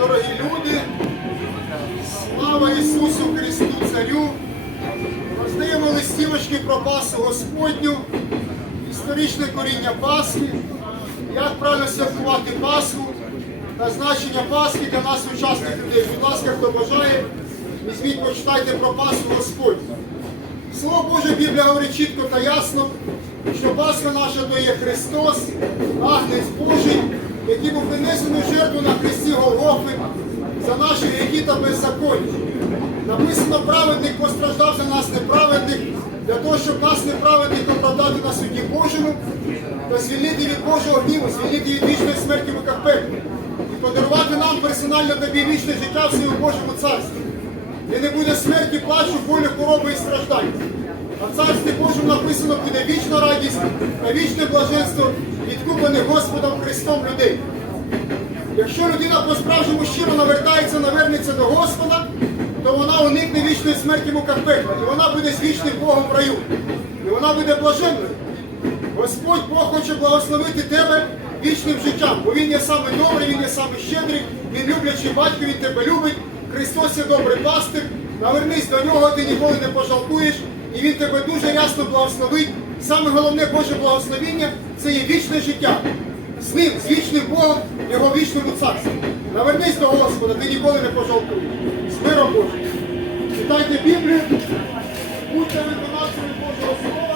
дорогі люди, слава Ісусу Христу Царю! Роздаємо листівочки про пасу Господню, історичне коріння Пасхи, як правильно святкувати Пасху, та значення Пасхи для нас сучасних людей. Будь ласка, хто бажає, візьміть, почитайте про Пасху Господню. Слово Боже, Біблія говорить чітко та ясно, що Пасха наша то є Христос, а який був принесений в жертву на хресті Голгофи за наші гріхи та беззаконня. Написано, праведник постраждав за нас неправедних, для того, щоб нас неправедних оправдати на суді Божому та звільнити від Божого гніву, звільнити від вічної смерті в пеклі і подарувати нам персонально тобі вічне життя в своєму Божому царстві де не буде смерті, плачу, болю, хвороби і страждань. А царстві Божому написано буде вічна радість та вічне блаженство, відкуплених Господом Христом людей. Якщо людина по-справжньому щиро навертається, навернеться до Господа, то вона уникне вічної смерті муках і вона буде з вічним Богом в раю. І вона буде блаженною. Господь Бог хоче благословити тебе вічним життям, бо Він є саме добрий, Він є саме щедрий, Він люблячий батько, Він тебе любить. Христос є добрий пастир. Навернись до нього, ти ніколи не пожалкуєш, і Він тебе дуже рясно благословить. Саме головне Боже благословіння це є вічне життя. З ним, з вічним Богом, його вічному царстві. Навернись до Господа, ти ніколи не пожалкуєш. З миром Божим. Читайте Біблію, будьте виконавцями Божого Слова.